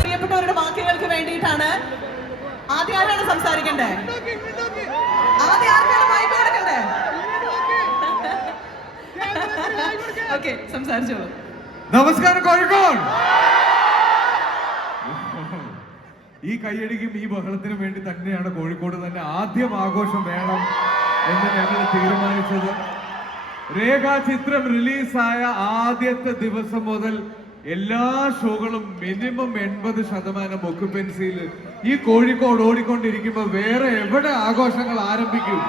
പ്രിയപ്പെട്ടവരുടെ വാക്കുകൾക്ക് വേണ്ടിയിട്ടാണ് ആദ്യം ആരാണ് സംസാരിക്കണ്ടേ? ആദ്യം ആർക്കാണ് മൈക്ക് കൊടുക്കണ്ടേ? ഓക്കെ, സംസാരിച്ചോളൂ. നമസ്കാരം കോഴിക്കോട്. ഈ കയ്യടിക്കും ഈ ബഹളത്തിനും വേണ്ടി തന്നെയാണ് കോഴിക്കോട് തന്നെ ആദ്യം ആഘോഷം വേണം എന്ന് ഞങ്ങൾ തീരുമാനിച്ചത്. രേഖാചിത്രം റിലീസായ ആദ്യത്തെ ദിവസം മുതൽ എല്ലാ ഷോകളും മിനിമം 80% ഒക്കുപെൻസിയിൽ ഈ കോഴിക്കോട് ഓടിക്കൊണ്ടിരിക്കുമ്പോൾ വേറെ എവിടെ ആഘോഷങ്ങൾ ആരംഭിക്കും?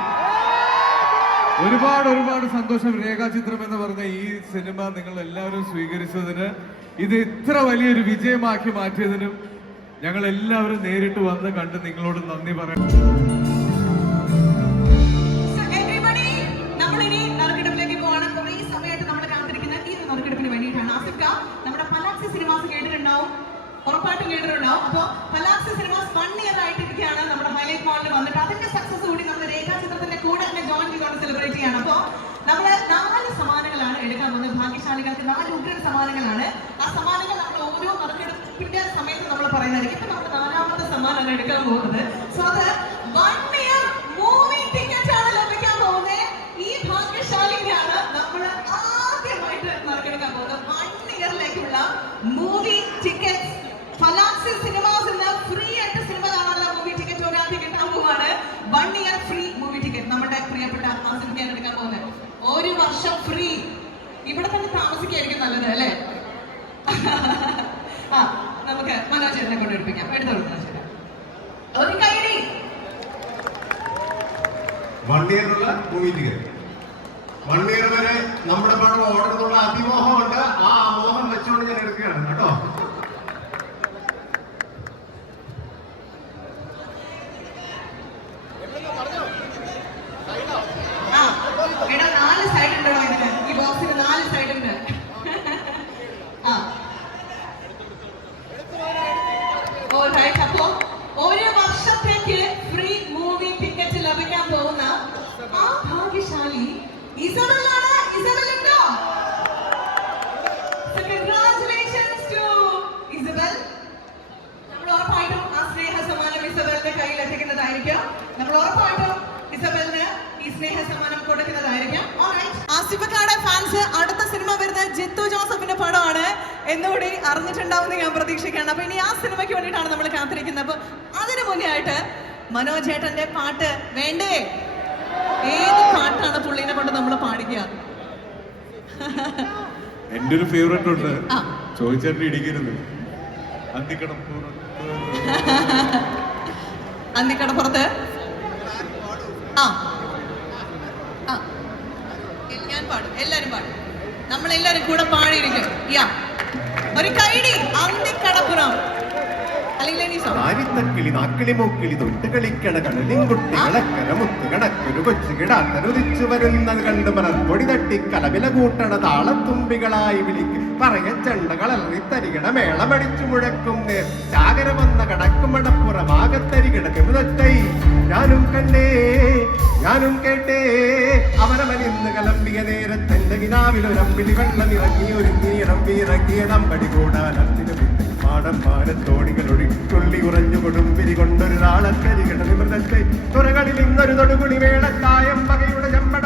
ഒരുപാട് സന്തോഷം. രേഖാചിത്രം എന്ന് പറഞ്ഞ ഈ സിനിമ നിങ്ങൾ എല്ലാവരും സ്വീകരിച്ചതിന്, ഇത് ഇത്ര വലിയൊരു വിജയമാക്കി മാറ്റിയതിനും ഞങ്ങൾ എല്ലാവരും നേരിട്ട് വന്ന് കണ്ട് നിങ്ങളോട് നന്ദി പറയണം. നമ്മളിനി നറുക്കെടുപ്പിലേക്ക് പോകണം. കുറേ സമയമായിട്ട് നമ്മൾ കാത്തിരിക്കുന്ന ഈ നറുക്കെടുപ്പിന് വേണ്ടിയിട്ടാണ്. ആസിഫ്ക, നമ്മുടെ പലാക്സി സിനിമാസ് കേട്ടിട്ടുണ്ടാവും, ഉറപ്പായിട്ടും കേട്ടിട്ടുണ്ടാവും. അപ്പൊ പലാക്സി സിനിമാസ് 1 year ആയിട്ടിരിക്കുകയാണ് നമ്മുടെ ഹൈലൈറ്റ് മോളിൽ വന്നിട്ട്. അതിന്റെ സക്സസ് കൂടി നമ്മൾ രേഖാചിത്രത്തിന്റെ കൂടെ തന്നെ ജോയിൻ ചെയ്തുകൊണ്ട് സെലിബ്രേറ്റ് ചെയ്യാണ്. അപ്പൊ നമ്മള് 4 സമ്മാനങ്ങളാണ് എടുക്കാൻ പോകുന്നത്. ഭാഗ്യശാലികൾക്ക് 4 ഉഗ്രൻ സമ്മാനങ്ങളാണ്. ആ സമ്മാനങ്ങൾ നമ്മൾ ഓരോ നറുക്കെടുപ്പിന്റെ സമയത്ത് നമ്മൾ പറയുന്നതായിരിക്കും. ഇപ്പൊ നമ്മൾ 4ാമത്തെ സമ്മാനമാണ് എടുക്കാൻ പോകുന്നത്. സോ അത് 1 year മൂവി ടിക്കറ്റ് ആണ് ലഭിക്കാൻ പോകുന്നത്. ഈ ഭാഗ്യശാലിക്കാണ് നമ്മൾ ആദ്യമായിട്ട് നറുക്കെടുക്കാൻ പോകുന്നത്. 1 yearലേക്കുള്ള മൂവി ടിക്കറ്റ് പലാക്സി സിനിമാസ് ഇന്ന് ഫ്രീ ആയിട്ട് സിനിമ കാണാനുള്ള മൂവി ടിക്കറ്റ് ഒരാൾക്ക് കിട്ടാൻ പോവാണ്. 1 year ഫ്രീ മൂവി ടിക്കറ്റ് നമ്മുടെ പ്രിയപ്പെട്ട ആസിഫിക്കാണ് എടുക്കാൻ പോകുന്നത്. 1 വർഷം ഫ്രീ. ഇവിടെ തന്നെ താമസിക്കായിരിക്കും നല്ലത് അല്ലേ? ആ, നമുക്ക് മനോജേട്ടനെ കൊണ്ട് എടുപ്പിക്കാം. എടുത്തോളൂ മനോജേട്ടൻ. ഒരു കൈയടി. 1 year മൂവി ടിക്കറ്റ്. 1 year വരെ നമ്മുടെ പണം ഓർഡറിനുള്ള അതിമോഹമുണ്ട്. ആ മോഹം വെച്ചുകൊണ്ട് ഞാൻ എടുക്കുകയാണ് കേട്ടോ. എടാ 4 സൈഡ് ഉണ്ടോ ഇതിന്? ഈ ബോക്സിന് 4 സൈഡ് ഉണ്ട്. അപ്പോ 1 വർഷത്തേക്ക് ഫ്രീ മൂവി ടിക്കറ്റ് ലഭിക്കാൻ പോകുന്ന ആ ഭാഗ്യശാലി ഇസബൽ ആണ്. ഇസബൽ ഉണ്ടോ? Congratulations to Isabel. നമ്മൾ ഉറപ്പായിട്ടും ആ സ്നേഹ സമ്മാനം ഇസബലിന്റെ കയ്യിൽ എത്തിക്കുന്നതായിരിക്കും. നമ്മൾ ഉറപ്പായിട്ടും ഇസബലിന് ഈ സ്നേഹ സമ്മാനം കൊടുക്കുന്നതായിരിക്കും. ആസിഫക്കാടെ ഫാൻസ് അടുത്ത സിനിമ വരുന്നത് ജിത്തു ജോസഫിന്റെ പടമാണ് എന്നുകൂടി അറിഞ്ഞിട്ടുണ്ടാവുമെന്ന് ഞാൻ പ്രതീക്ഷിക്കുകയാണ്. അപ്പൊ ഇനി ആ സിനിമയ്ക്ക് വേണ്ടിയിട്ടാണ് നമ്മൾ കാത്തിരിക്കുന്നത്. അപ്പൊ അതിനു മുന്നേ ആയിട്ട് മനോജ് ചേട്ടന്റെ പാട്ട് വേണ്ടേ? ഏത് പാട്ടാണ് പുള്ളിനെ കൊണ്ട് നമ്മൾ പാടിക്കുക? എന്റെ ഒരു ഫേവറേറ്റ് ഉണ്ട്, ചോദിച്ചേട്ടൻ ഇടിക്കരുത്. അന്തിക്കടപ്പുറത്ത്. ഞാൻ പാടും, എല്ലാരും പാടും, നമ്മളെല്ലാരും കൂടെ പാടിയിരിക്കും. ഒരു കൈഡി. അന്തിക്കടപ്പുറം. ആരിത്തക്കിളി നാക്കിളി മൂക്കിളി തൊട്ട് കളിക്കണ കടലിൻകുട്ടി കളക്കര മുത്ത് കണക്കൊരു കൊച്ചു കിടാത്തനുദിച്ചു വരുന്നത് കണ്ട് പറപ്പൊടി തട്ടി കലവില കൂട്ടണ താളത്തുമ്പികളായി വിളിക്കും പറയ ചെണ്ടകളറി തരികണ മേളമടിച്ചു മുഴക്കും നേർ ചാകര വന്ന കടക്കുമടപ്പുറമാകത്തരികട കിമുതറ്റൈ ഞാനും കണ്ടേ ഞാനും കേട്ടേ അവനവനിന്ന് കലമ്പിയ നേരത്തെന്റെ കിനാവിലൊരമ്പിളി വെള്ളം ഇറങ്ങി ഒരുങ്ങി ഇറങ്ങിയ നമ്പടി കൂടാനത്തിന് പാടം പാലത്തോടികളൊടി തുള്ളി ഉറഞ്ഞു കൊടുമ്പിരി കൊണ്ടൊരു നാളക്കരികട നിമൃതത്തെ തുറകളിൽ ഇന്നൊരു തൊടുകുടി വേളക്കായം വകയുടെ ചെമ്പട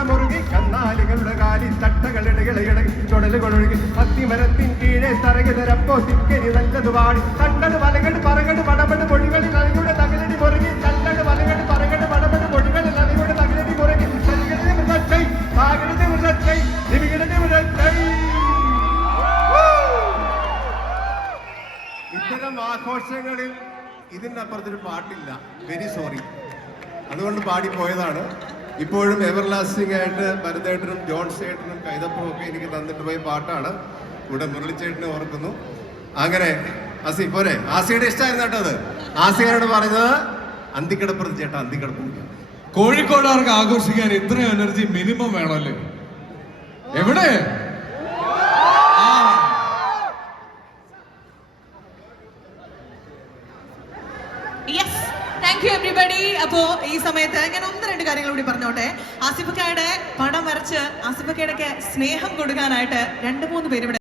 കടലുകളൊഴുകി അത്തിമരത്തിൻ കീഴെ തറകിതരപ്പോ തിക്കരി നല്ലത് വാടി കണ്ടത് വലകട് പറകട് പടപട് മൊഴികളിൽ നദിയുടെ തകലടി മുറുകി കണ്ടത് വലകട് പറകട് പടപട് മൊഴികളിൽ നദിയുടെ തകലടി മുറുകി സരികടനെ മൃഗത്തൈ സാഗരനെ മൃഗത്തൈ ദിവികടനെ മൃഗത്തൈ. ഇത്തരം ആഘോഷങ്ങളിൽ ഇതിൻ്റെ അപ്പുറത്തൊരു പാട്ടില്ല. വെരി സോറി, അതുകൊണ്ട് പാടിപ്പോയതാണ്. ഇപ്പോഴും എവർലാസ്റ്റിംഗ് ആയിട്ട് ഭരതേട്ടനും ജോൺ ചേട്ടനും കൈതപ്പും ഒക്കെ എനിക്ക് തന്നിട്ട് പോയ പാട്ടാണ്. ഇവിടെ മുരളിച്ചേട്ടനെ ഓർക്കുന്നു. അങ്ങനെ ആസി പോരെ, ആസിയുടെ ഇഷ്ടമായിരുന്നു കേട്ടോ അത്. ആസിയോട് പറഞ്ഞത് അന്തിക്കിടപ്പുറത്ത് ചേട്ടാ, അന്തിക്കിടപ്പുറത്ത്. കോഴിക്കോടുകാർക്ക് ആഘോഷിക്കാൻ ഇത്രയും എനർജി മിനിമം വേണമല്ലേ? എവിടെ? Yes, thank you everybody. അപ്പോ ഈ സമയത്ത് ഞാൻ 1-2 കാര്യങ്ങൾ കൂടി പറഞ്ഞോട്ടെ. ആസിഫക്കയുടെ പടം വരച്ച് ആസിഫക്കയുടെ സ്നേഹം കൊടുക്കാനായിട്ട് 2-3 പേര് ഇവിടെ